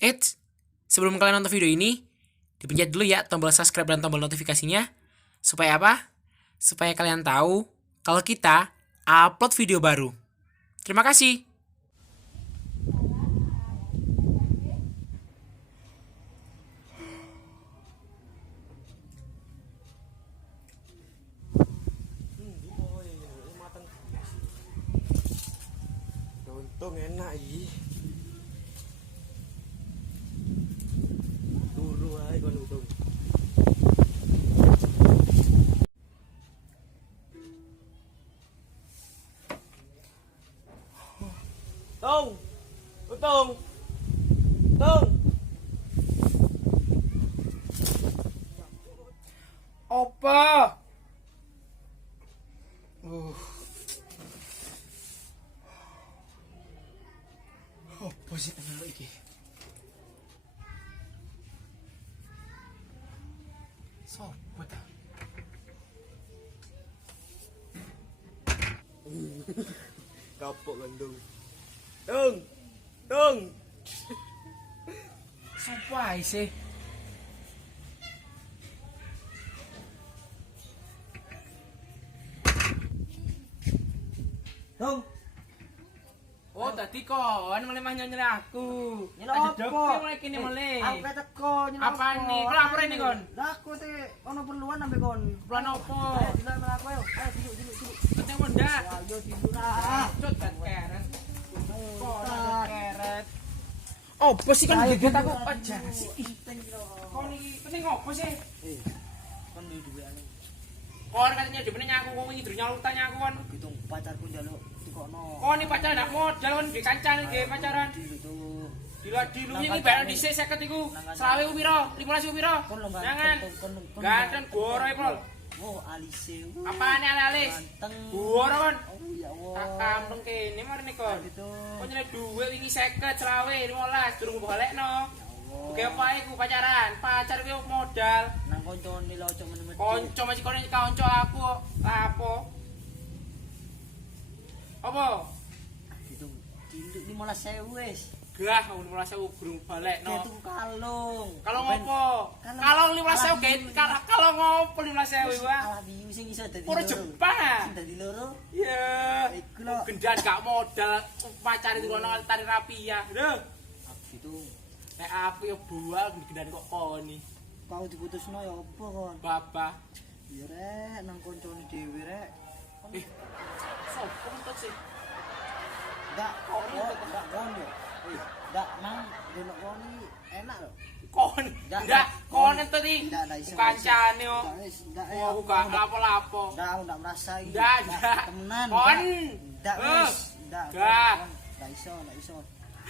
Eits, sebelum kalian nonton video ini, dipencet dulu ya tombol subscribe dan tombol notifikasinya. Supaya apa? Supaya kalian tahu kalau kita upload video baru. Terima kasih. Untung enak iki. Turu ae kon untung. Tung. Untung. Tung. Apa? Apa sih ngono iki? Sopo ta? Kapok gandung. Tung. Sopo ae sih? Tung. Oh, tadi kon mulai nyanyel aku. Nyelok Tadi apa? dokter mulai kini mulai. Aku kata teko nyelok. Apa nih? Kau lapor ini kon? Lah aku teh ono perluan sampe kon. Bulan opo? Ayo dilak sama aku ayo. Ayo duduk. Penting munda. Ayo tidur ah. Cut kan keret. Kok Tat. keret. Opo sih kan Ayo, geget aku tidur, aja ayo. sih. Penting kira. Kau nih penting opo sih? Kon duwe duweane. Kon katanya di meneng aku wong iki dur nyalutane aku kon. Hitung pacarku njaluk dikono. Kau nih pacaran nak modal kon di kancan iki pacaran. Itu Dilu ini bayar dhisik 50 iku. Selawe ku piro? 15 ku piro? kon lo Jangan. kon. Ganten goro iki, Pol. Oh, alise. Apane alis? Ganteng. Goro kon. Oh ya Tak Allah. kampung kene marine kon. Gitu. Kok nyelek duwe wingi 50 selawe 15 durung balekno. Oke apa iku pacaran? Pacar ku modal. Nang koncone lo ojo menemet. Konco masih kono kanca aku kok. Lapo? Apa? Hitung. Induk 15.000 wis. Gah, aku merasa burung balekno. Ketung kalung. Kalau ngopo? Kalau 15.000 gaet kalau ngopo 15.000 wae. Alah biu sing iso dadi. Pura Jepang. Sing dadi loro. Ya, Iku lho. gendan gak modal pacar itu kono tari rapi ya. Lho, Gitu. nek aku ya bual gendan kok koni. Mau diputusno ya apa kon? Baba. Ya rek nang koncone dhewe rek. Eh, sopo kentut sih? Enggak kon yo. Enggak nang delok kon iki enak lho. Kon, ndak kon kentut iki. Ndak iso. Kancane yo. Enggak wis, enggak Oh, aku gak lapo-lapo. Enggak merasa iki. Ndak. Temenan. Kon. Enggak wis. Enggak. Enggak. Enggak iso.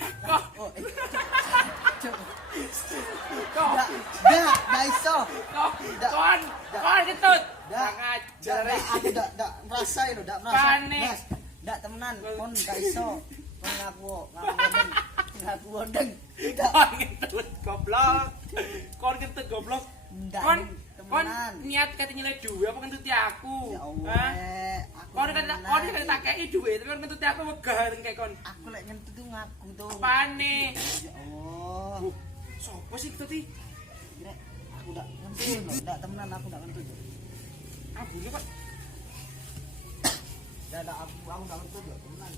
Kok, Oh, kok, enggak iso. kon kentut. Enggak. Ngajar. Aku enggak merasa itu, enggak merasa. Panik. Mas, enggak temenan, kon enggak iso. Kon ngaku wondeng. Enggak. Kon kentut goblok. Kon kentut goblok. Enggak. Kon Temenan. niat kate nyilih duwe apa kentuti aku? Ya Allah. Hah? Aku Kon kate temenan. tak kei duwe, tapi kon kentuti aku wegah engke kon. Aku lek ngentut tuh ngaku tuh. Apane? Ya Allah. Sopo sih kentuti? Nek aku enggak ngentut lho, enggak temenan aku enggak ngentut. Abune kok. Enggak aku enggak ngentut lho, temenan.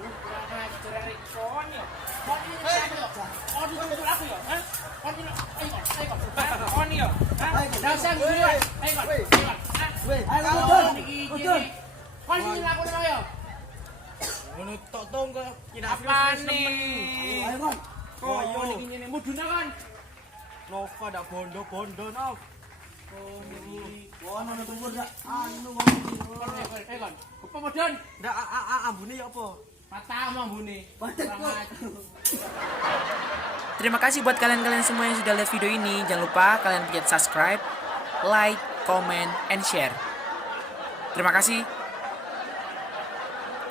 Kurang ajar kon yo. Kon iki aku yo. Kon iki aku yo, hah? Kon iki ayo kon. Kon yo. Hah? Ndak usah ngene yo. Ayo kon. Hah? Weh, ayo Kon iki betul. Kon iki aku yo. Ngono tok tong kok kira Apane? Ayo kon. Kok yo niki ngene mudune kon. Nova dak bondo-bondo Nov. Wah, ono tumpur dak anu wong iki. Ayo kon. Apa modon? Ndak ambune ya apa? Patah ambune. Terima kasih buat kalian-kalian semua yang sudah lihat video ini. Jangan lupa kalian pencet subscribe, like, comment, and share. Terima kasih.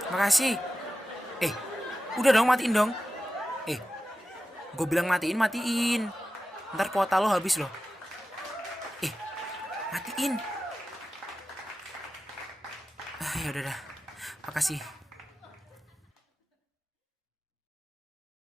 Makasih. Udah dong, matiin dong. Gue bilang matiin. Ntar kuota lo habis loh. Matiin. Ya udah dah. Makasih.